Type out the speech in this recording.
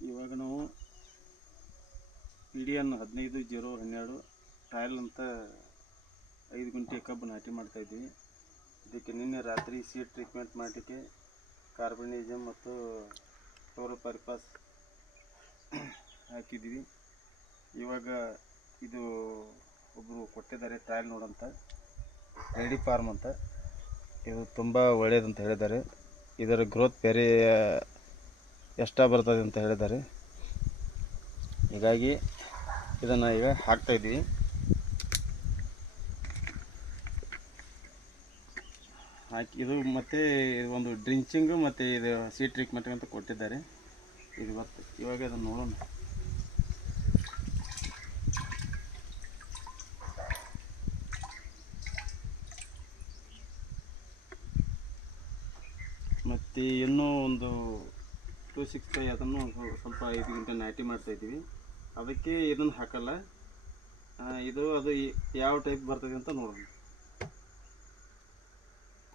ಇವಾಗ ನಾವು ಇಡಿಯನ್ನು ಹದಿನೈದು ಜೀರೋ ಹನ್ನೆರಡು ಟ್ರಯಲ್ ಅಂತ ಐದು ಗುಂಟೆ ಕಬ್ಬು ನಾಟಿ ಮಾಡ್ತಾ ಇದ್ವಿ. ಇದಕ್ಕೆ ನಿನ್ನೆ ರಾತ್ರಿ ಸೀಡ್ ಟ್ರೀಟ್ಮೆಂಟ್ ಮಾಡಲಿಕ್ಕೆ ಕಾರ್ಬನಿಜಮ್ ಮತ್ತು ಕ್ಲೋರೋಪರಿಪಾಸ್ ಹಾಕಿದ್ದೀವಿ. ಇವಾಗ ಇದು ಒಬ್ಬರು ಕೊಟ್ಟಿದ್ದಾರೆ ಟ್ರಯಲ್ ನೋಡಂತ. ರೆಡಿ ಫಾರ್ಮ್ ಅಂತ. ಇದು ತುಂಬ ಒಳ್ಳೆಯದಂತ ಹೇಳಿದ್ದಾರೆ. ಇದರ ಗ್ರೋತ್ ಬೇರೆ ಎಷ್ಟ ಬರ್ತದೆ ಅಂತ ಹೇಳಿದ್ದಾರೆ. ಹೀಗಾಗಿ ಇದನ್ನು ಈಗ ಹಾಕ್ತಾ ಇದ್ದೀವಿ. ಹಾಕಿ, ಇದು ಮತ್ತು ಒಂದು ಡ್ರಿಂಚಿಂಗು ಮತ್ತು ಇದು ಸೀಟ್ ಟ್ರೀಟ್ಮೆಂಟ್ ಅಂತ ಕೊಟ್ಟಿದ್ದಾರೆ. ಇದು ಬರ್ತದೆ ಇವಾಗ ಅದನ್ನು ನೋಡೋಣ. ಮತ್ತು ಇನ್ನೂ ಒಂದು ಟೂ ಸಿಕ್ಸ್ ಫೈ ಅದನ್ನು ಸ್ವ- ಸ್ವಲ್ಪ ಐದು ಗಂಟೆ ನಾಟಿ ಮಾಡ್ತಾ ಇದ್ದೀವಿ. ಅದಕ್ಕೆ ಇದನ್ನು ಹಾಕಲ್ಲ. ಇದು ಅದು ಯಾವ ಟೈಪ್ ಬರ್ತದೆ ಅಂತ ನೋಡೋಣ.